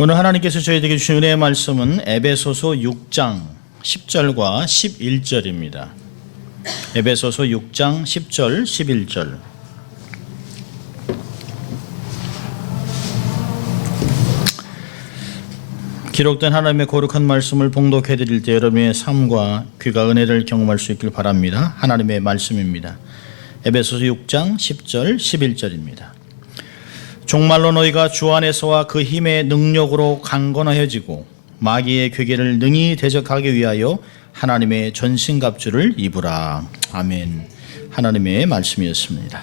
오늘 하나님께서 저희에게 주신 은혜의 말씀은 에베소서 6장 10절과 11절입니다. 에베소서 6장 10절, 11절. 기록된 하나님의 거룩한 말씀을 봉독해 드릴 때 여러분의 삶과 귀가 은혜를 경험할 수 있길 바랍니다. 하나님의 말씀입니다. 에베소서 6장 10절, 11절입니다. 종말로 너희가 주 안에서와 그 힘의 능력으로 강건하여지고 마귀의 괴계를 능히 대적하기 위하여 하나님의 전신갑주를 입으라. 아멘. 하나님의 말씀이었습니다.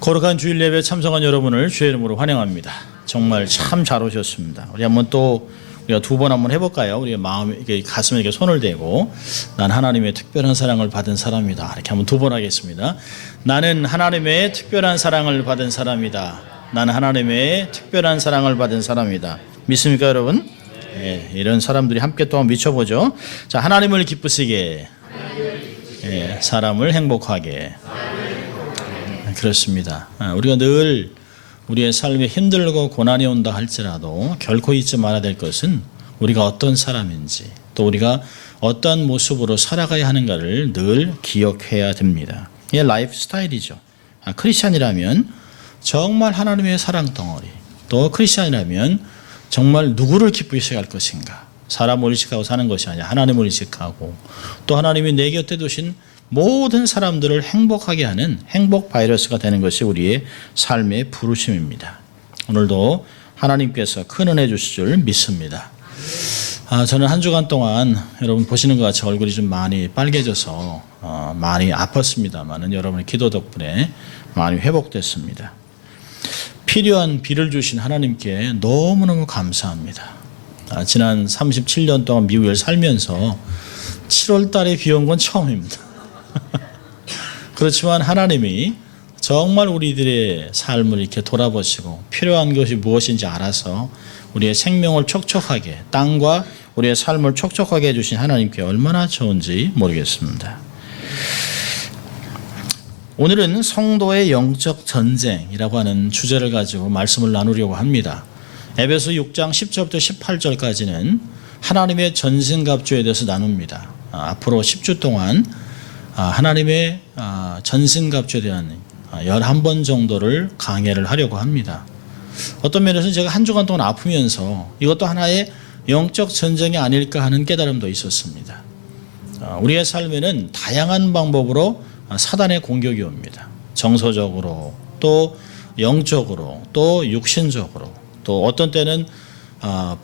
거룩한 주일 예배에 참석한 여러분을 주의 이름으로 환영합니다. 정말 참 잘 오셨습니다. 우리 한번 또 우리가 두 번 한번 해볼까요? 우리가 마음에 가슴에 이렇게 손을 대고 난 하나님의 특별한 사랑을 받은 사람이다. 이렇게 한번 두 번 하겠습니다. 나는 하나님의 특별한 사랑을 받은 사람이다. 나는 하나님의 특별한 사랑을 받은 사람이다. 믿습니까, 여러분? 네, 이런 사람들이 함께 또 한번 미쳐보죠. 자, 하나님을 기쁘시게, 사람을 행복하게. 그렇습니다. 우리가 늘 우리의 삶에 힘들고 고난이 온다 할지라도 결코 잊지 말아야 될 것은 우리가 어떤 사람인지 또 우리가 어떤 모습으로 살아가야 하는가를 늘 기억해야 됩니다. 이게 라이프 스타일이죠. 크리스찬이라면 정말 하나님의 사랑 덩어리, 또 크리스찬이라면 정말 누구를 기쁘시게 할 것인가, 사람을 의식하고 사는 것이 아니라 하나님을 의식하고 또 하나님이 내 곁에 두신 모든 사람들을 행복하게 하는 행복 바이러스가 되는 것이 우리의 삶의 부르심입니다. 오늘도 하나님께서 큰 은혜 주실 줄 믿습니다. 저는 한 주간 동안 여러분 보시는 것 같이 얼굴이 좀 많이 빨개져서 많이 아팠습니다만 여러분의 기도 덕분에 많이 회복됐습니다. 필요한 비를 주신 하나님께 너무너무 감사합니다. 지난 37년 동안 미국에 살면서 7월 달에 비 온 건 처음입니다. 그렇지만 하나님이 정말 우리들의 삶을 이렇게 돌아보시고 필요한 것이 무엇인지 알아서 우리의 생명을 촉촉하게, 땅과 우리의 삶을 촉촉하게 해주신 하나님께 얼마나 좋은지 모르겠습니다. 오늘은 성도의 영적 전쟁이라고 하는 주제를 가지고 말씀을 나누려고 합니다. 에베소 6장 10절부터 18절까지는 하나님의 전신갑주에 대해서 나눕니다. 앞으로 10주 동안 하나님의 전신갑주에 대한 11번 정도를 강해를 하려고 합니다. 어떤 면에서는 제가 한 주간 동안 아프면서 이것도 하나의 영적 전쟁이 아닐까 하는 깨달음도 있었습니다. 우리의 삶에는 다양한 방법으로 사단의 공격이 옵니다. 정서적으로, 또 영적으로, 또 육신적으로, 또 어떤 때는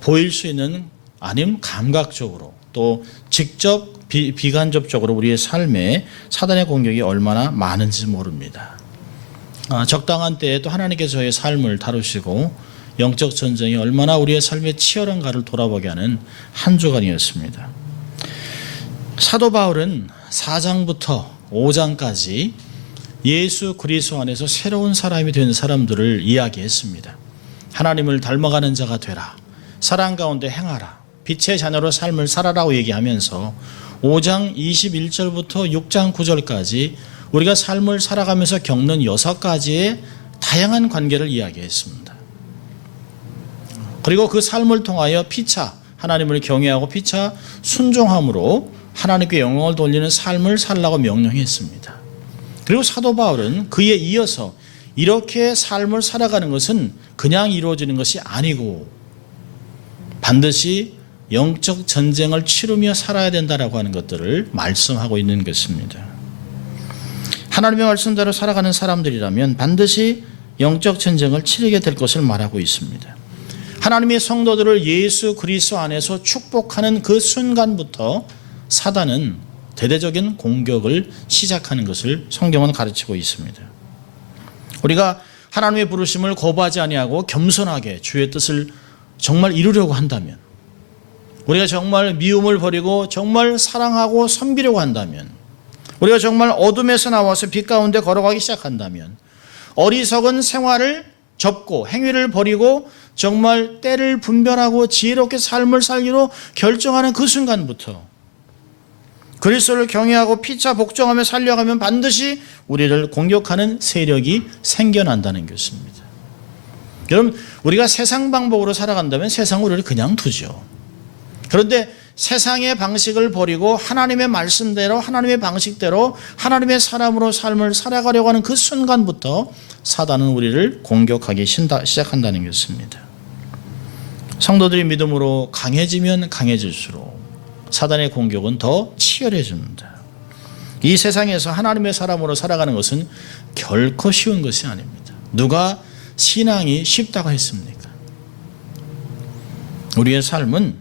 보일 수 있는, 아니면 감각적으로, 또 직접 비간접적으로 우리의 삶에 사단의 공격이 얼마나 많은지 모릅니다. 적당한 때에 또 하나님께서 저의 삶을 다루시고 영적 전쟁이 얼마나 우리의 삶에 치열한가를 돌아보게 하는 한 주간이었습니다. 사도 바울은 4장부터 5장까지 예수 그리스도 안에서 새로운 사람이 된 사람들을 이야기했습니다. 하나님을 닮아가는 자가 되라, 사랑 가운데 행하라, 빛의 자녀로 삶을 살아라고 얘기하면서 5장 21절부터 6장 9절까지 우리가 삶을 살아가면서 겪는 6가지의 다양한 관계를 이야기했습니다. 그리고 그 삶을 통하여 피차 하나님을 경외하고 피차 순종함으로 하나님께 영광을 돌리는 삶을 살라고 명령했습니다. 그리고 사도 바울은 그에 이어서 이렇게 삶을 살아가는 것은 그냥 이루어지는 것이 아니고 반드시 영적 전쟁을 치르며 살아야 된다라고 하는 것들을 말씀하고 있는 것입니다. 하나님의 말씀대로 살아가는 사람들이라면 반드시 영적 전쟁을 치르게 될 것을 말하고 있습니다. 하나님의 성도들을 예수 그리스도 안에서 축복하는 그 순간부터 사단은 대대적인 공격을 시작하는 것을 성경은 가르치고 있습니다. 우리가 하나님의 부르심을 거부하지 아니하고 겸손하게 주의 뜻을 정말 이루려고 한다면, 우리가 정말 미움을 버리고 정말 사랑하고 섬기려고 한다면, 우리가 정말 어둠에서 나와서 빛 가운데 걸어가기 시작한다면, 어리석은 생활을 접고 행위를 버리고 정말 때를 분별하고 지혜롭게 삶을 살기로 결정하는 그 순간부터 그리스도를 경외하고 피차 복종하며 살려가면 반드시 우리를 공격하는 세력이 생겨난다는 것입니다. 여러분, 우리가 세상 방법으로 살아간다면 세상은 우리를 그냥 두죠. 그런데 세상의 방식을 버리고 하나님의 말씀대로, 하나님의 방식대로, 하나님의 사람으로 삶을 살아가려고 하는 그 순간부터 사단은 우리를 공격하기 시작한다는 것입니다. 성도들이 믿음으로 강해지면 강해질수록 사단의 공격은 더 치열해집니다. 이 세상에서 하나님의 사람으로 살아가는 것은 결코 쉬운 것이 아닙니다. 누가 신앙이 쉽다고 했습니까? 우리의 삶은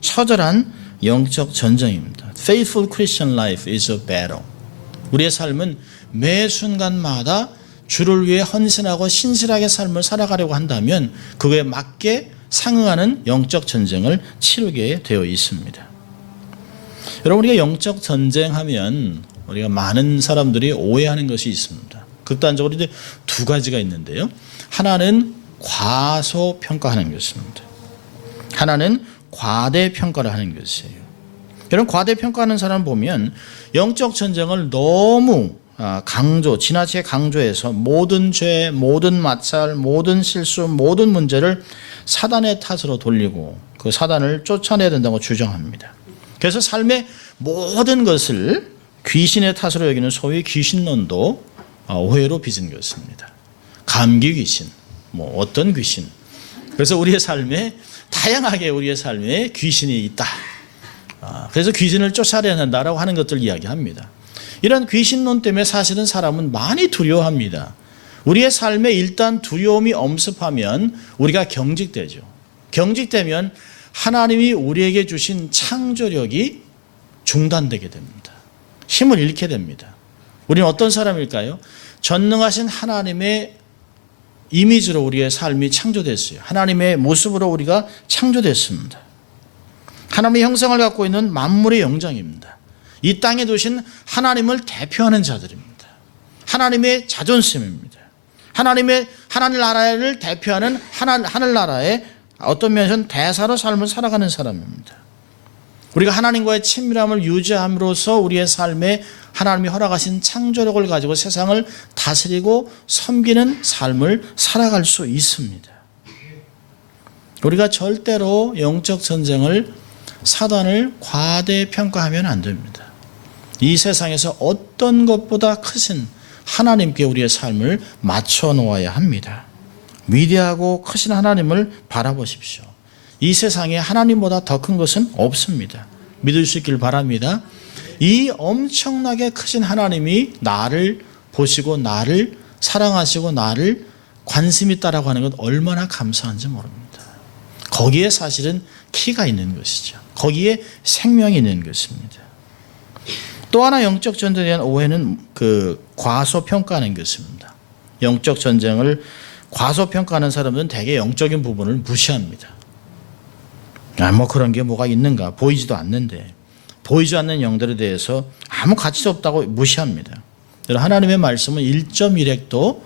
처절한 영적 전쟁입니다. Faithful Christian life is a battle. 우리의 삶은 매 순간마다 주를 위해 헌신하고 신실하게 삶을 살아가려고 한다면 그거에 맞게 상응하는 영적 전쟁을 치르게 되어 있습니다. 여러분, 우리가 영적 전쟁하면 우리가 많은 사람들이 오해하는 것이 있습니다. 극단적으로 이제 두 가지가 있는데요. 하나는 과소평가하는 것입니다. 하나는 과대평가를 하는 것이에요. 여러분, 과대평가하는 사람 보면 영적 전쟁을 너무 지나치게 강조해서 모든 죄, 모든 마찰, 모든 실수, 모든 문제를 사단의 탓으로 돌리고 그 사단을 쫓아내야 된다고 주장합니다. 그래서 삶의 모든 것을 귀신의 탓으로 여기는 소위 귀신론도 오해로 빚은 것입니다. 감기 귀신, 어떤 귀신. 그래서 우리의 삶에 다양하게 우리의 삶에 귀신이 있다. 그래서 귀신을 쫓아내야 한다라고 하는 것들을 이야기합니다. 이런 귀신론 때문에 사실은 사람은 많이 두려워합니다. 우리의 삶에 일단 두려움이 엄습하면 우리가 경직되죠. 경직되면 하나님이 우리에게 주신 창조력이 중단되게 됩니다. 힘을 잃게 됩니다. 우리는 어떤 사람일까요? 전능하신 하나님의 이미지로 우리의 삶이 창조됐어요. 하나님의 모습으로 우리가 창조됐습니다. 하나님의 형상을 갖고 있는 만물의 영장입니다. 이 땅에 두신 하나님을 대표하는 자들입니다. 하나님의 자존심입니다. 하나님 나라를 대표하는 하늘나라의 어떤 면에서는 대사로 삶을 살아가는 사람입니다. 우리가 하나님과의 친밀함을 유지함으로써 우리의 삶에 하나님이 허락하신 창조력을 가지고 세상을 다스리고 섬기는 삶을 살아갈 수 있습니다. 우리가 절대로 영적 전쟁을 사단을 과대평가하면 안 됩니다. 이 세상에서 어떤 것보다 크신 하나님께 우리의 삶을 맞춰 놓아야 합니다. 위대하고 크신 하나님을 바라보십시오. 이 세상에 하나님보다 더 큰 것은 없습니다. 믿을 수 있길 바랍니다. 이 엄청나게 크신 하나님이 나를 보시고 나를 사랑하시고 나를 관심 있다라고 하는 것 얼마나 감사한지 모릅니다. 거기에 사실은 키가 있는 것이죠. 거기에 생명이 있는 것입니다. 또 하나 영적 전쟁에 대한 오해는 과소평가하는 것입니다. 영적 전쟁을 과소평가하는 사람들은 대개 영적인 부분을 무시합니다. 그런 게 뭐가 있는가? 보이지도 않는데. 보이지 않는 영들에 대해서 아무 가치도 없다고 무시합니다. 하나님의 말씀은 1.1핵도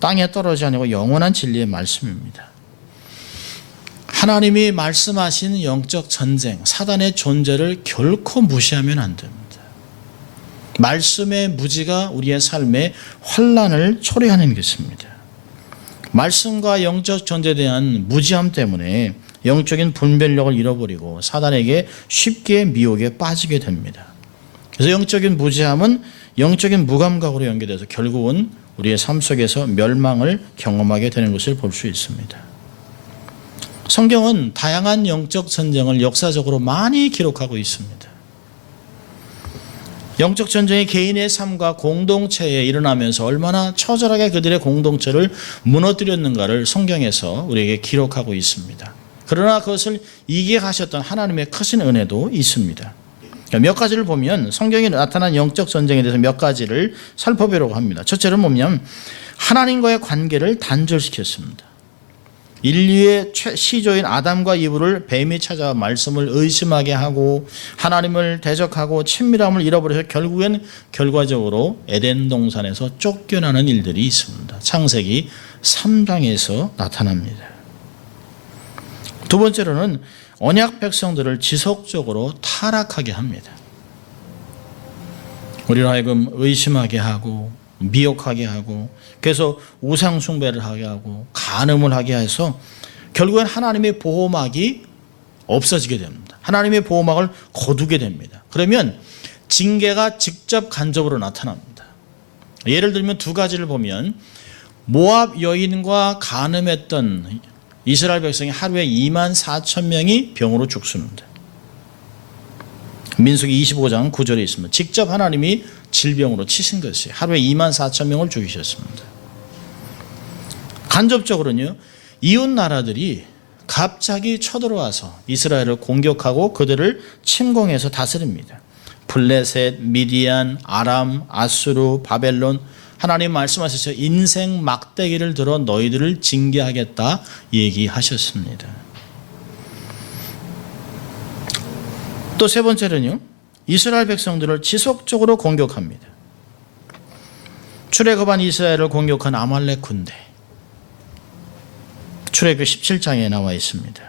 땅에 떨어지지 않고 영원한 진리의 말씀입니다. 하나님이 말씀하신 영적 전쟁, 사단의 존재를 결코 무시하면 안 됩니다. 말씀의 무지가 우리의 삶에 환란을 초래하는 것입니다. 말씀과 영적 전쟁에 대한 무지함 때문에 영적인 분별력을 잃어버리고 사단에게 쉽게 미혹에 빠지게 됩니다. 그래서 영적인 무지함은 영적인 무감각으로 연결돼서 결국은 우리의 삶 속에서 멸망을 경험하게 되는 것을 볼 수 있습니다. 성경은 다양한 영적 전쟁을 역사적으로 많이 기록하고 있습니다. 영적 전쟁이 개인의 삶과 공동체에 일어나면서 얼마나 처절하게 그들의 공동체를 무너뜨렸는가를 성경에서 우리에게 기록하고 있습니다. 그러나 그것을 이기게 하셨던 하나님의 크신 은혜도 있습니다. 몇 가지를 보면 성경에 나타난 영적 전쟁에 대해서 몇 가지를 살펴보려고 합니다. 첫째로 보면 하나님과의 관계를 단절시켰습니다. 인류의 시조인 아담과 이브를 뱀이 찾아와 말씀을 의심하게 하고 하나님을 대적하고 친밀함을 잃어버려서 결국엔 결과적으로 에덴 동산에서 쫓겨나는 일들이 있습니다. 창세기 3장에서 나타납니다. 두 번째로는 언약 백성들을 지속적으로 타락하게 합니다. 우리로 하여금 의심하게 하고 미혹하게 하고 그래서 우상 숭배를 하게 하고 간음을 하게 해서 결국엔 하나님의 보호막이 없어지게 됩니다. 하나님의 보호막을 거두게 됩니다. 그러면 징계가 직접 간접으로 나타납니다. 예를 들면 두 가지를 보면 모압 여인과 간음했던 이스라엘 백성이 하루에 24,000명이 병으로 죽습니다. 민수기 25장 9절에 있습니다. 직접 하나님이 질병으로 치신 것이 하루에 24,000명을 죽이셨습니다. 간접적으로는요, 이웃 나라들이 갑자기 쳐들어와서 이스라엘을 공격하고 그들을 침공해서 다스립니다. 블레셋, 미디안, 아람, 아수르, 바벨론, 하나님 말씀하셨어요. 인생 막대기를 들어 너희들을 징계하겠다 얘기하셨습니다. 또 세 번째는요, 이스라엘 백성들을 지속적으로 공격합니다. 출애굽한 이스라엘을 공격한 아말렉 군대, 출애굽 17장에 나와 있습니다.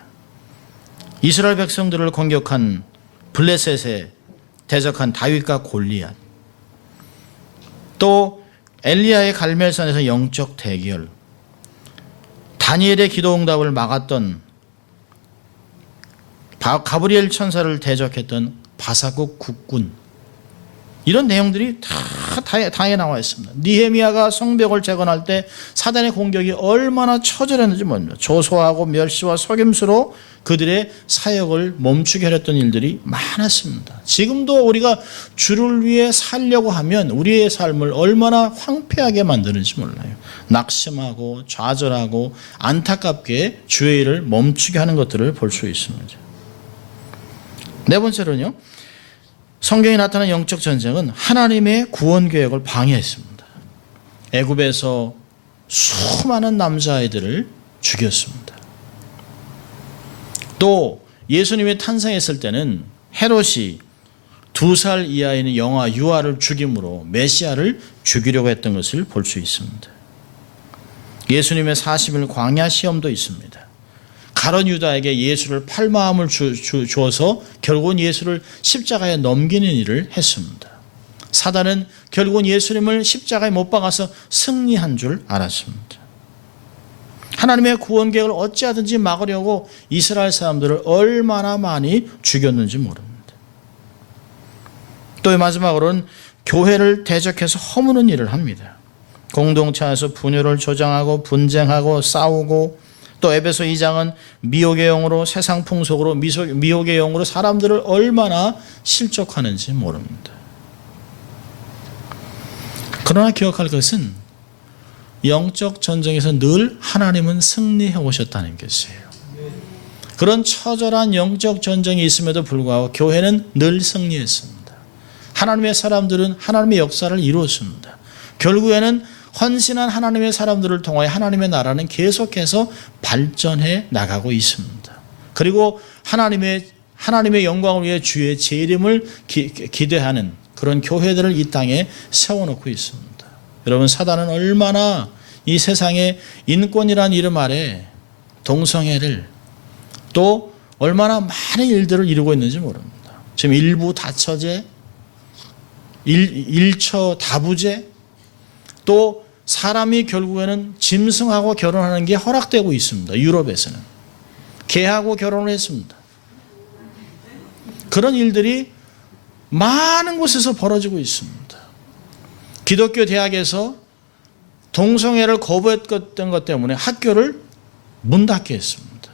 이스라엘 백성들을 공격한 블레셋에 대적한 다윗과 골리앗, 또 엘리야의 갈멜산에서 영적 대결, 다니엘의 기도 응답을 막았던 가브리엘 천사를 대적했던 바사국 국군, 이런 내용들이 다에 나와 있습니다. 느헤미야가 성벽을 재건할 때 사단의 공격이 얼마나 처절했는지 모릅니다. 조소하고 멸시와 속임수로 그들의 사역을 멈추게 했던 일들이 많았습니다. 지금도 우리가 주를 위해 살려고 하면 우리의 삶을 얼마나 황폐하게 만드는지 몰라요. 낙심하고 좌절하고 안타깝게 주의 일을 멈추게 하는 것들을 볼 수 있습니다. 네 번째로는요, 성경에 나타난 영적 전쟁은 하나님의 구원 계획을 방해했습니다. 애굽에서 수많은 남자아이들을 죽였습니다. 또 예수님이 탄생했을 때는 헤롯이 2살 이하인 영아 유아를 죽임으로 메시아를 죽이려고 했던 것을 볼 수 있습니다. 예수님의 40일 광야 시험도 있습니다. 가룟 유다에게 예수를 팔마음을 주어서 결국은 예수를 십자가에 넘기는 일을 했습니다. 사단은 결국은 예수님을 십자가에 못 박아서 승리한 줄 알았습니다. 하나님의 구원 계획을 어찌하든지 막으려고 이스라엘 사람들을 얼마나 많이 죽였는지 모릅니다. 또 마지막으로는 교회를 대적해서 허무는 일을 합니다. 공동체 안에서 분열을 조장하고 분쟁하고 싸우고, 또 에베소 2장은 미혹의 영으로, 세상 풍속으로, 미혹의 영으로 사람들을 얼마나 실족하는지 모릅니다. 그러나 기억할 것은 영적 전쟁에서 늘 하나님은 승리해 오셨다는 것이에요. 그런 처절한 영적 전쟁이 있음에도 불구하고 교회는 늘 승리했습니다. 하나님의 사람들은 하나님의 역사를 이루었습니다. 결국에는 헌신한 하나님의 사람들을 통하여 하나님의 나라는 계속해서 발전해 나가고 있습니다. 그리고 하나님의 영광을 위해 주의 재림을 기대하는 그런 교회들을 이 땅에 세워놓고 있습니다. 여러분, 사단은 얼마나 이 세상에 인권이라는 이름 아래 동성애를, 또 얼마나 많은 일들을 이루고 있는지 모릅니다. 지금 일부 다처제, 일처 다부제, 또 사람이 결국에는 짐승하고 결혼하는 게 허락되고 있습니다. 유럽에서는 개하고 결혼을 했습니다. 그런 일들이 많은 곳에서 벌어지고 있습니다. 기독교 대학에서 동성애를 거부했던 것 때문에 학교를 문 닫게 했습니다.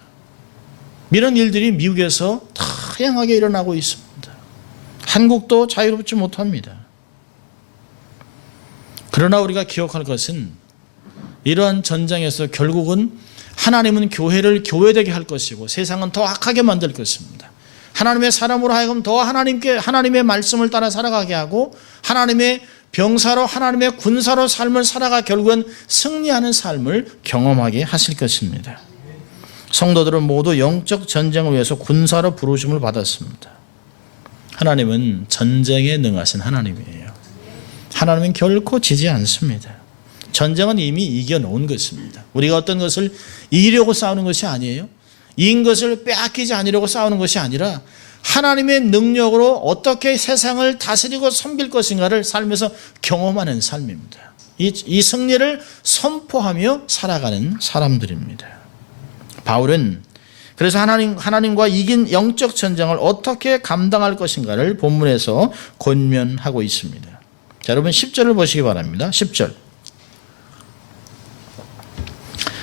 이런 일들이 미국에서 다양하게 일어나고 있습니다. 한국도 자유롭지 못합니다. 그러나 우리가 기억할 것은 이러한 전쟁에서 결국은 하나님은 교회를 교회되게 할 것이고 세상은 더 악하게 만들 것입니다. 하나님의 사람으로 하여금 더 하나님의 말씀을 따라 살아가게 하고 하나님의 병사로, 하나님의 군사로 삶을 살아가 결국은 승리하는 삶을 경험하게 하실 것입니다. 성도들은 모두 영적 전쟁을 위해서 군사로 부르심을 받았습니다. 하나님은 전쟁에 능하신 하나님이에요. 하나님은 결코 지지 않습니다. 전쟁은 이미 이겨놓은 것입니다. 우리가 어떤 것을 이기려고 싸우는 것이 아니에요. 이긴 것을 빼앗기지 않으려고 싸우는 것이 아니라 하나님의 능력으로 어떻게 세상을 다스리고 섬길 것인가를 삶에서 경험하는 삶입니다. 이 승리를 선포하며 살아가는 사람들입니다. 바울은 그래서 하나님과 이긴 영적 전쟁을 어떻게 감당할 것인가를 본문에서 권면하고 있습니다. 자, 여러분 10절을 보시기 바랍니다. 10절.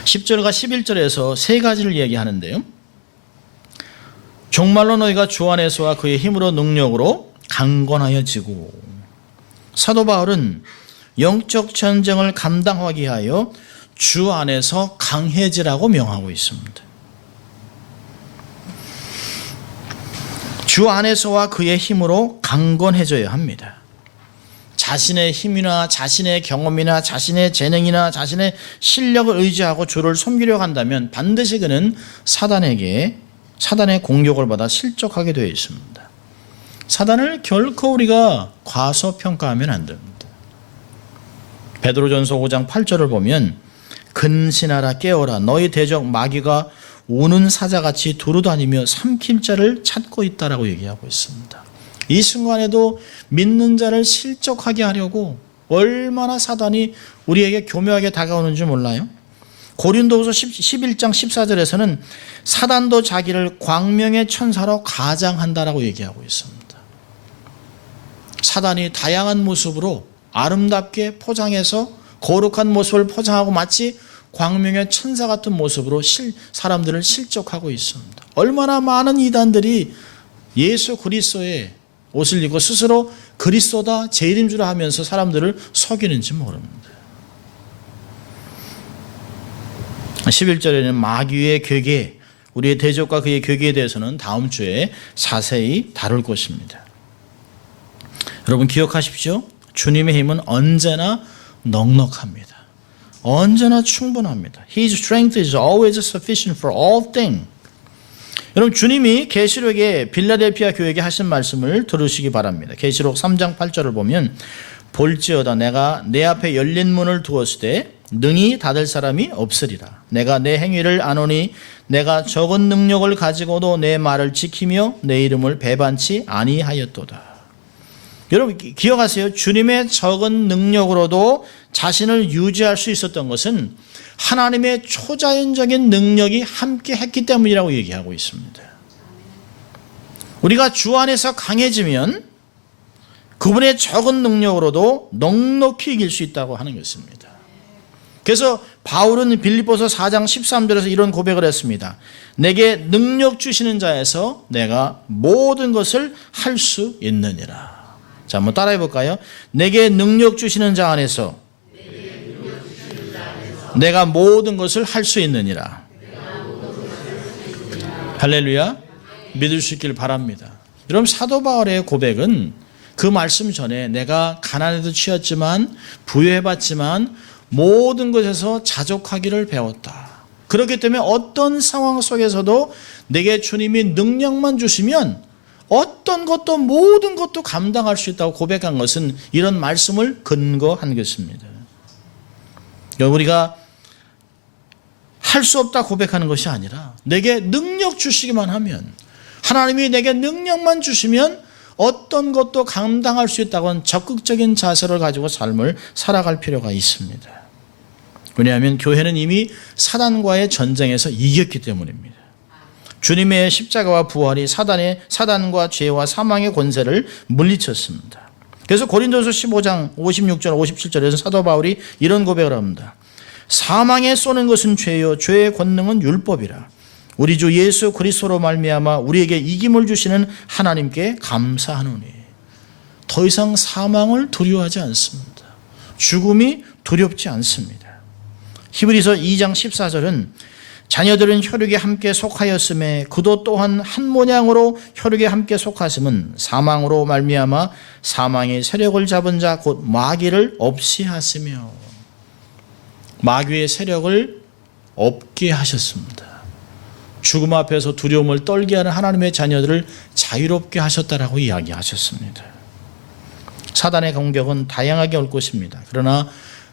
10절과 11절에서 세 가지를 얘기하는데요. 정말로 너희가 주 안에서와 그의 힘으로 능력으로 강건하여지고. 사도 바울은 영적 전쟁을 감당하기 위하여 주 안에서 강해지라고 명하고 있습니다. 주 안에서와 그의 힘으로 강건해져야 합니다. 자신의 힘이나 자신의 경험이나 자신의 재능이나 자신의 실력을 의지하고 주를 섬기려고 한다면 반드시 그는 사단의 공격을 받아 실족하게 되어 있습니다. 사단을 결코 우리가 과소평가하면 안 됩니다. 베드로전서 5장 8절을 보면 근신하라 깨어라 너희 대적 마귀가 우는 사자같이 두루다니며 삼킬 자를 찾고 있다라고 얘기하고 있습니다. 이 순간에도 믿는 자를 실족하게 하려고 얼마나 사단이 우리에게 교묘하게 다가오는지 몰라요? 고린도후서 11장 14절에서는 사단도 자기를 광명의 천사로 가장한다라고 얘기하고 있습니다. 사단이 다양한 모습으로 아름답게 포장해서 거룩한 모습을 포장하고 마치 광명의 천사 같은 모습으로 사람들을 실족하고 있습니다. 얼마나 많은 이단들이 예수 그리스도의 옷을 입고 스스로 그리스도다 제일인 줄 하면서 사람들을 속이는지 모릅니다. 11절에는 마귀의 괴계, 우리의 대적과 그의 괴계에 대해서는 다음 주에 자세히 다룰 것입니다. 여러분 기억하십시오. 주님의 힘은 언제나 넉넉합니다. 언제나 충분합니다. His strength is always sufficient for all things. 여러분 주님이 계시록에 빌라델피아 교회에게 하신 말씀을 들으시기 바랍니다. 계시록 3장 8절을 보면 볼지어다 내가 내 앞에 열린 문을 두었을 때 능히 닫을 사람이 없으리라. 내가 내 행위를 아노니 내가 적은 능력을 가지고도 내 말을 지키며 내 이름을 배반치 아니하였도다. 여러분 기억하세요. 주님의 적은 능력으로도 자신을 유지할 수 있었던 것은 하나님의 초자연적인 능력이 함께 했기 때문이라고 얘기하고 있습니다. 우리가 주 안에서 강해지면 그분의 적은 능력으로도 넉넉히 이길 수 있다고 하는 것입니다. 그래서 바울은 빌립보서 4장 13절에서 이런 고백을 했습니다. 내게 능력 주시는 자에서 내가 모든 것을 할 수 있느니라. 자, 한번 따라해 볼까요? 내게 능력 주시는 자 안에서 내가 모든 것을 할 수 있느니라. 할렐루야. 믿을 수 있길 바랍니다. 여러분 사도 바울의 고백은 그 말씀 전에 내가 가난에도 취했지만 부유해봤지만 모든 것에서 자족하기를 배웠다. 그렇기 때문에 어떤 상황 속에서도 내게 주님이 능력만 주시면 어떤 것도 모든 것도 감당할 수 있다고 고백한 것은 이런 말씀을 근거한 것입니다. 우리가 할 수 없다 고백하는 것이 아니라 내게 능력 주시기만 하면 하나님이 내게 능력만 주시면 어떤 것도 감당할 수 있다고 하는 적극적인 자세를 가지고 삶을 살아갈 필요가 있습니다. 왜냐하면 교회는 이미 사단과의 전쟁에서 이겼기 때문입니다. 주님의 십자가와 부활이 사단과 죄와 사망의 권세를 물리쳤습니다. 그래서 고린도서 15장 56절 57절에서 사도 바울이 이런 고백을 합니다. 사망에 쏘는 것은 죄요 죄의 권능은 율법이라. 우리 주 예수 그리스도로 말미암아 우리에게 이김을 주시는 하나님께 감사하노니. 더 이상 사망을 두려워하지 않습니다. 죽음이 두렵지 않습니다. 히브리서 2장 14절은 자녀들은 혈육에 함께 속하였음에 그도 또한 한 모양으로 혈육에 함께 속하심은 사망으로 말미암아 사망의 세력을 잡은 자 곧 마귀를 없이 하시며. 마귀의 세력을 없게 하셨습니다. 죽음 앞에서 두려움을 떨게 하는 하나님의 자녀들을 자유롭게 하셨다라고 이야기하셨습니다. 사단의 공격은 다양하게 올 것입니다. 그러나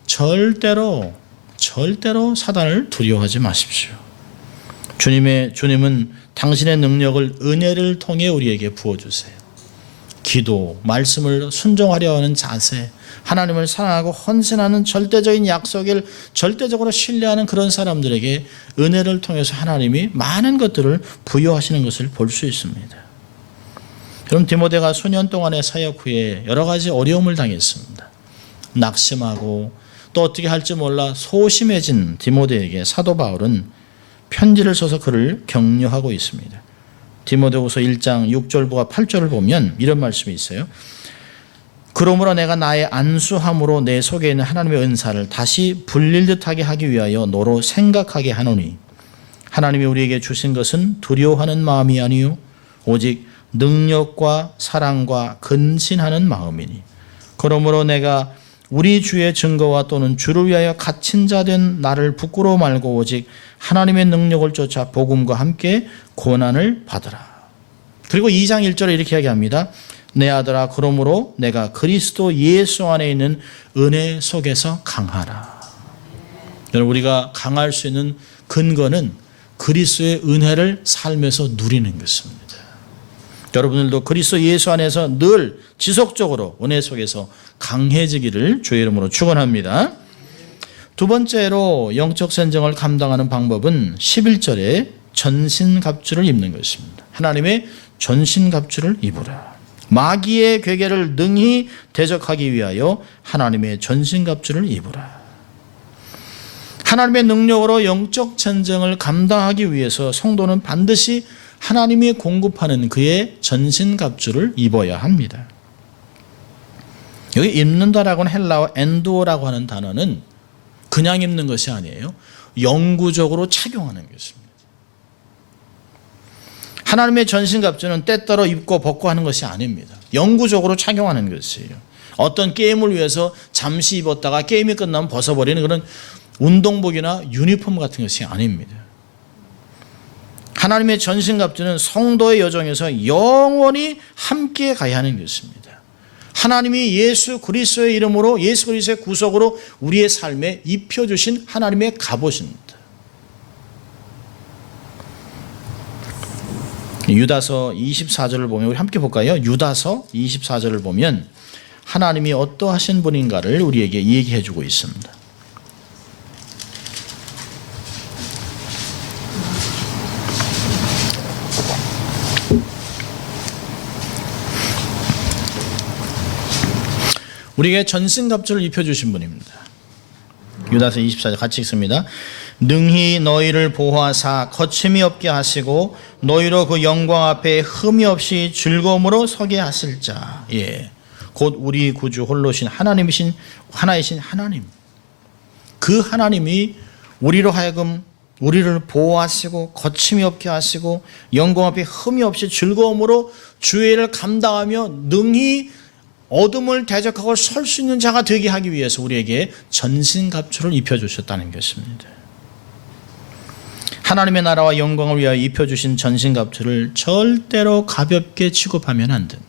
절대로 사단을 두려워하지 마십시오. 주님은 당신의 능력을 은혜를 통해 우리에게 부어주세요. 기도, 말씀을 순종하려 하는 자세, 하나님을 사랑하고 헌신하는 절대적인 약속을 절대적으로 신뢰하는 그런 사람들에게 은혜를 통해서 하나님이 많은 것들을 부여하시는 것을 볼 수 있습니다. 그럼 디모데가 수년 동안의 사역 후에 여러 가지 어려움을 당했습니다. 낙심하고 또 어떻게 할지 몰라 소심해진 디모데에게 사도 바울은 편지를 써서 그를 격려하고 있습니다. 디모데후서 1장 6절부터 8절을 보면 이런 말씀이 있어요. 그러므로 내가 나의 안수함으로 내 속에 있는 하나님의 은사를 다시 불릴 듯하게 하기 위하여 너로 생각하게 하노니 하나님이 우리에게 주신 것은 두려워하는 마음이 아니요 오직 능력과 사랑과 근신하는 마음이니 그러므로 내가 우리 주의 증거와 또는 주를 위하여 갇힌 자 된 나를 부끄러워 말고 오직 하나님의 능력을 쫓아 복음과 함께 고난을 받으라. 그리고 2장 1절에 이렇게 이야기합니다. 내 아들아 그러므로 내가 그리스도 예수 안에 있는 은혜 속에서 강하라. 여러분 우리가 강할 수 있는 근거는 그리스도의 은혜를 삶에서 누리는 것입니다. 여러분들도 그리스도 예수 안에서 늘 지속적으로 은혜 속에서 강해지기를 주의 이름으로 축원합니다. 두 번째로 영적 전쟁을 감당하는 방법은 11절에 전신갑주를 입는 것입니다. 하나님의 전신갑주를 입으라. 마귀의 괴계를 능히 대적하기 위하여 하나님의 전신갑주를 입으라. 하나님의 능력으로 영적 전쟁을 감당하기 위해서 성도는 반드시 하나님이 공급하는 그의 전신갑주를 입어야 합니다. 여기 입는다라고는 헬라어 엔두어라고 하는 단어는 그냥 입는 것이 아니에요. 영구적으로 착용하는 것입니다. 하나님의 전신갑주는 때때로 입고 벗고 하는 것이 아닙니다. 영구적으로 착용하는 것이에요. 어떤 게임을 위해서 잠시 입었다가 게임이 끝나면 벗어버리는 그런 운동복이나 유니폼 같은 것이 아닙니다. 하나님의 전신갑주는 성도의 여정에서 영원히 함께 가야 하는 것입니다. 하나님이 예수 그리스도의 이름으로 예수 그리스도의 구속으로 우리의 삶에 입혀주신 하나님의 갑옷입니다. 유다서 24절을 보면 우리 함께 볼까요? 유다서 24절을 보면 하나님이 어떠하신 분인가를 우리에게 얘기해 주고 있습니다. 우리에게 전신갑주를 입혀주신 분입니다. 유다서 24절 같이 읽습니다. 능히 너희를 보호하사 거침이 없게 하시고 너희로 그 영광 앞에 흠이 없이 즐거움으로 서게 하실 자. 예, 곧 우리 구주 홀로신 하나님이신 하나이신 하나님. 그 하나님이 우리로 하여금 우리를 보호하시고 거침이 없게 하시고 영광 앞에 흠이 없이 즐거움으로 주의 일을 감당하며 능히 어둠을 대적하고 설 수 있는 자가 되게 하기 위해서 우리에게 전신갑주를 입혀주셨다는 것입니다. 하나님의 나라와 영광을 위하여 입혀주신 전신갑주를 절대로 가볍게 취급하면 안 됩니다.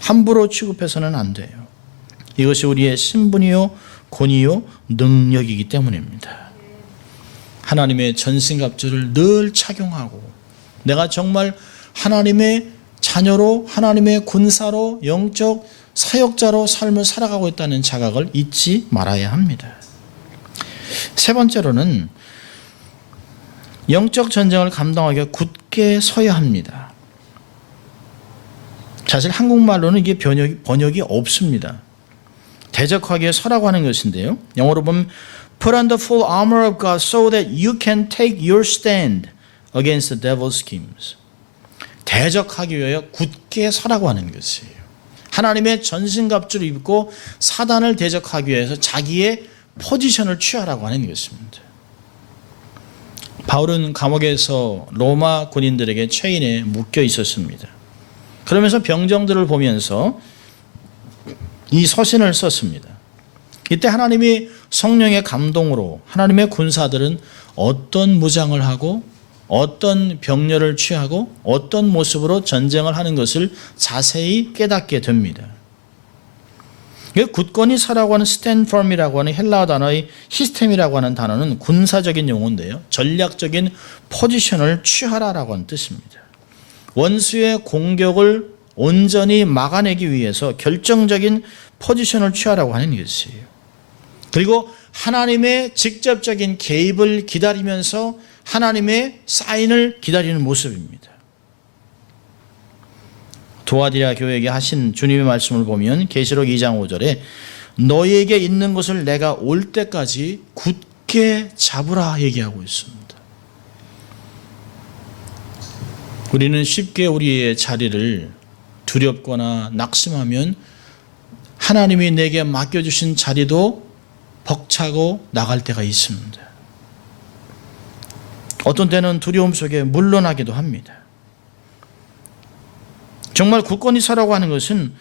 함부로 취급해서는 안 돼요. 이것이 우리의 신분이요 권위요 능력이기 때문입니다. 하나님의 전신갑주를 늘 착용하고 내가 정말 하나님의 자녀로 하나님의 군사로 영적 사역자로 삶을 살아가고 있다는 자각을 잊지 말아야 합니다. 세 번째로는 영적 전쟁을 감당하기 위해 굳게 서야 합니다. 사실 한국말로는 이게 번역이 없습니다. 대적하기 위해 서라고 하는 것인데요. 영어로 보면 Put on the full armor of God so that you can take your stand against the devil's schemes. 대적하기 위하여 굳게 서라고 하는 것이에요. 하나님의 전신갑주를 입고 사단을 대적하기 위해서 자기의 포지션을 취하라고 하는 것입니다. 바울은 감옥에서 로마 군인들에게 체인에 묶여 있었습니다. 그러면서 병정들을 보면서 이 서신을 썼습니다. 이때 하나님이 성령의 감동으로 하나님의 군사들은 어떤 무장을 하고 어떤 병렬을 취하고 어떤 모습으로 전쟁을 하는 것을 자세히 깨닫게 됩니다. 굳건히 서라고 하는 stand firm이라고 하는 헬라어 단어의 시스템이라고 하는 단어는 군사적인 용어인데요. 전략적인 포지션을 취하라라고 하는 뜻입니다. 원수의 공격을 온전히 막아내기 위해서 결정적인 포지션을 취하라고 하는 것이에요. 그리고 하나님의 직접적인 개입을 기다리면서 하나님의 사인을 기다리는 모습입니다. 두아디라 교회에게 하신 주님의 말씀을 보면 계시록 2장 5절에 너희에게 있는 것을 내가 올 때까지 굳게 잡으라 얘기하고 있습니다. 우리는 쉽게 우리의 자리를 두렵거나 낙심하면 하나님이 내게 맡겨주신 자리도 벅차고 나갈 때가 있습니다. 어떤 때는 두려움 속에 물러나기도 합니다. 정말 굳건히 서라고 하는 것은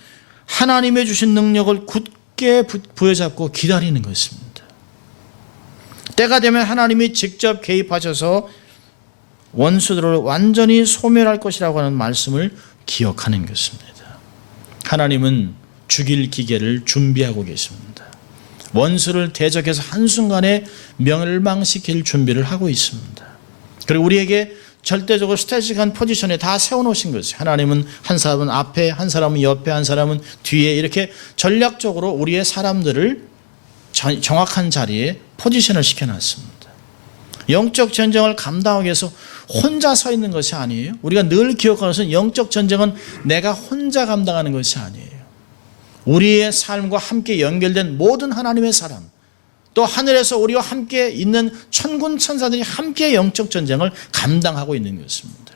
하나님의 주신 능력을 굳게 부여잡고 기다리는 것입니다. 때가 되면 하나님이 직접 개입하셔서 원수들을 완전히 소멸할 것이라고 하는 말씀을 기억하는 것입니다. 하나님은 죽일 기계를 준비하고 계십니다. 원수를 대적해서 한순간에 멸망시킬 준비를 하고 있습니다. 그리고 우리에게 절대적으로 스태틱한 포지션에 다 세워놓으신 것이죠. 하나님은 한 사람은 앞에, 한 사람은 옆에, 한 사람은 뒤에 이렇게 전략적으로 우리의 사람들을 정확한 자리에 포지션을 시켜놨습니다. 영적 전쟁을 감당하기 위해서 혼자 서 있는 것이 아니에요. 우리가 늘 기억하는 것은 영적 전쟁은 내가 혼자 감당하는 것이 아니에요. 우리의 삶과 함께 연결된 모든 하나님의 사람, 또 하늘에서 우리와 함께 있는 천군 천사들이 함께 영적 전쟁을 감당하고 있는 것입니다.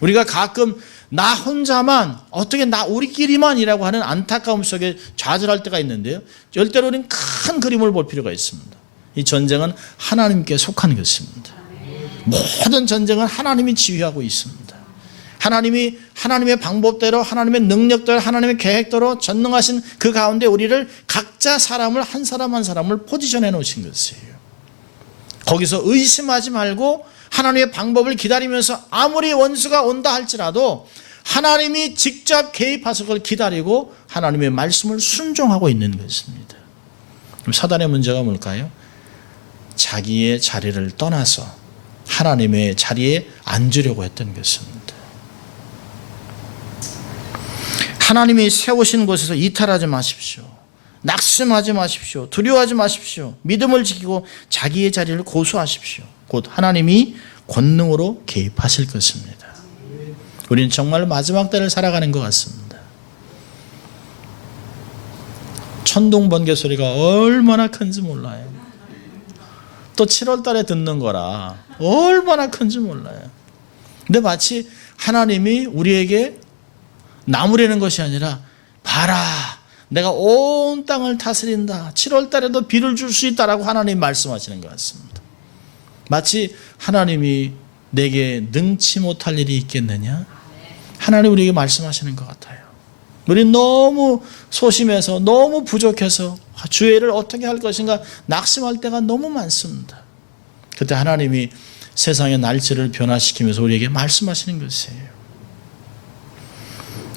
우리가 가끔 나 혼자만 어떻게 우리끼리만이라고 하는 안타까움 속에 좌절할 때가 있는데요. 절대로 우리는 큰 그림을 볼 필요가 있습니다. 이 전쟁은 하나님께 속한 것입니다. 모든 전쟁은 하나님이 지휘하고 있습니다. 하나님이 하나님의 방법대로, 하나님의 능력대로, 하나님의 계획대로 전능하신 그 가운데 우리를 각자 사람을 한 사람 한 사람을 포지션해 놓으신 것이에요. 거기서 의심하지 말고 하나님의 방법을 기다리면서 아무리 원수가 온다 할지라도 하나님이 직접 개입하셔서 그걸 기다리고 하나님의 말씀을 순종하고 있는 것입니다. 그럼 사단의 문제가 뭘까요? 자기의 자리를 떠나서 하나님의 자리에 앉으려고 했던 것입니다. 하나님이 세우신 곳에서 이탈하지 마십시오. 낙심하지 마십시오. 두려워하지 마십시오. 믿음을 지키고 자기의 자리를 고수하십시오. 곧 하나님이 권능으로 개입하실 것입니다. 우리는 정말 마지막 때를 살아가는 것 같습니다. 천둥 번개 소리가 얼마나 큰지 몰라요. 또 7월 달에 듣는 거라 얼마나 큰지 몰라요. 근데 마치 하나님이 우리에게 나무라는 것이 아니라 봐라, 내가 온 땅을 다스린다. 7월 달에도 비를 줄 수 있다라고 하나님이 말씀하시는 것 같습니다. 마치 하나님이 내게 능치 못할 일이 있겠느냐? 하나님 우리에게 말씀하시는 것 같아요. 우리는 너무 소심해서 너무 부족해서 주의 일을 어떻게 할 것인가 낙심할 때가 너무 많습니다. 그때 하나님이 세상의 날씨를 변화시키면서 우리에게 말씀하시는 것이에요.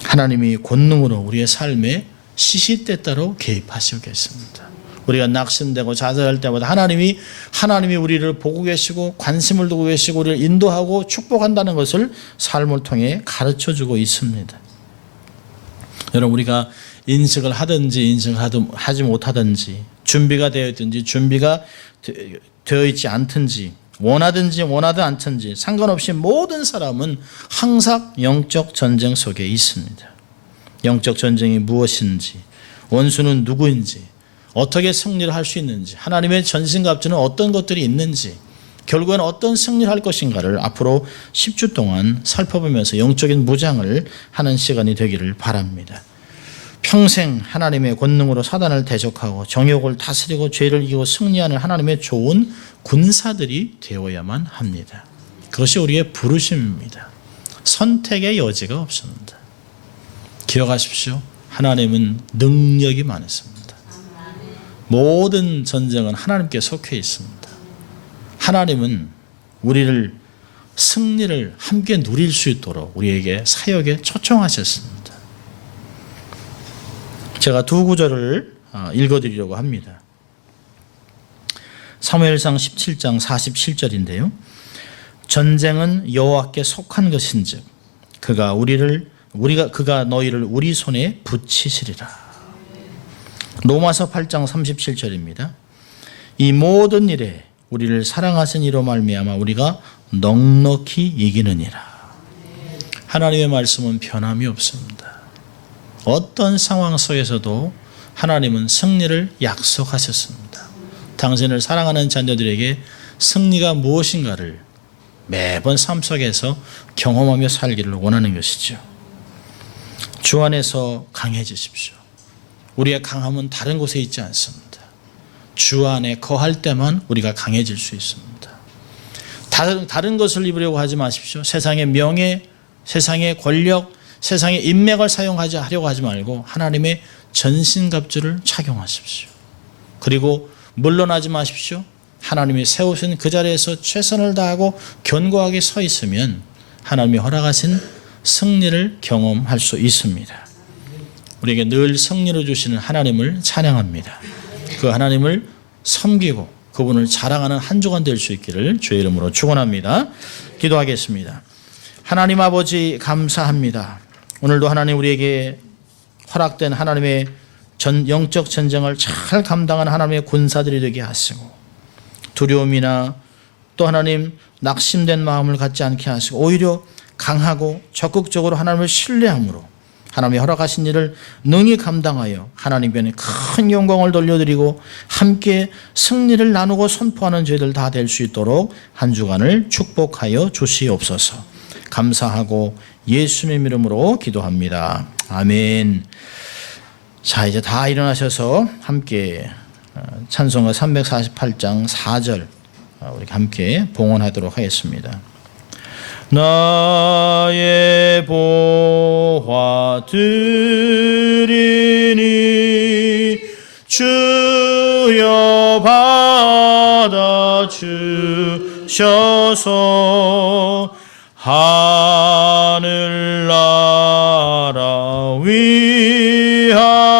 하나님이 권능으로 우리의 삶에 시시때때로 개입하시고 계십니다. 우리가 낙심되고 좌절할 때마다 하나님이 우리를 보고 계시고 관심을 두고 계시고 우리를 인도하고 축복한다는 것을 삶을 통해 가르쳐주고 있습니다. 여러분, 우리가 인식을 하든지 인식을 하지 못하든지 준비가 되어 있든지 준비가 되어 있지 않든지 원하든지 원하지 않든지 상관없이 모든 사람은 항상 영적 전쟁 속에 있습니다. 영적 전쟁이 무엇인지, 원수는 누구인지, 어떻게 승리를 할 수 있는지, 하나님의 전신갑주는 어떤 것들이 있는지, 결국엔 어떤 승리를 할 것인가를 앞으로 10주 동안 살펴보면서 영적인 무장을 하는 시간이 되기를 바랍니다. 평생 하나님의 권능으로 사단을 대적하고 정욕을 다스리고 죄를 이기고 승리하는 하나님의 좋은 군사들이 되어야만 합니다. 그것이 우리의 부르심입니다. 선택의 여지가 없습니다. 기억하십시오. 하나님은 능력이 많으십니다. 모든 전쟁은 하나님께 속해 있습니다. 하나님은 우리를 승리를 함께 누릴 수 있도록 우리에게 사역에 초청하셨습니다. 제가 두 구절을 읽어드리려고 합니다. 사무엘상 17장 47절인데요. 전쟁은 여호와께 속한 것인즉 그가 우리를 그가 너희를 우리 손에 붙이시리라. 로마서 8장 37절입니다. 이 모든 일에 우리를 사랑하신 이로 말미암아 우리가 넉넉히 이기느니라. 하나님의 말씀은 변함이 없습니다. 어떤 상황 속에서도 하나님은 승리를 약속하셨습니다. 당신을 사랑하는 자녀들에게 승리가 무엇인가를 매번 삶 속에서 경험하며 살기를 원하는 것이죠. 주 안에서 강해지십시오. 우리의 강함은 다른 곳에 있지 않습니다. 주 안에 거할 때만 우리가 강해질 수 있습니다. 다른 것을 입으려고 하지 마십시오. 세상의 명예, 세상의 권력, 세상의 인맥을 사용하려고 하지 말고 하나님의 전신갑주를 착용하십시오. 그리고 물러나지 마십시오. 하나님이 세우신 그 자리에서 최선을 다하고 견고하게 서 있으면 하나님이 허락하신 승리를 경험할 수 있습니다. 우리에게 늘 승리를 주시는 하나님을 찬양합니다. 그 하나님을 섬기고 그분을 자랑하는 한 주간 될 수 있기를 주의 이름으로 축원합니다. 기도하겠습니다. 하나님 아버지 감사합니다. 오늘도 하나님 우리에게 허락된 하나님의 영적 전쟁을 잘 감당하는 하나님의 군사들이 되게 하시고 두려움이나 또 하나님 낙심된 마음을 갖지 않게 하시고 오히려 강하고 적극적으로 하나님을 신뢰함으로 하나님이 허락하신 일을 능히 감당하여 하나님 편에 큰 영광을 돌려드리고 함께 승리를 나누고 선포하는 저희들 다 될 수 있도록 한 주간을 축복하여 주시옵소서. 감사하고 예수님 이름으로 기도합니다. 아멘. 자, 이제 다 일어나셔서 함께 찬송가 348장 4절 우리 함께 봉헌하도록 하겠습니다. 나의 보화 드리니 주여 받아 주셔서 하늘나라 위하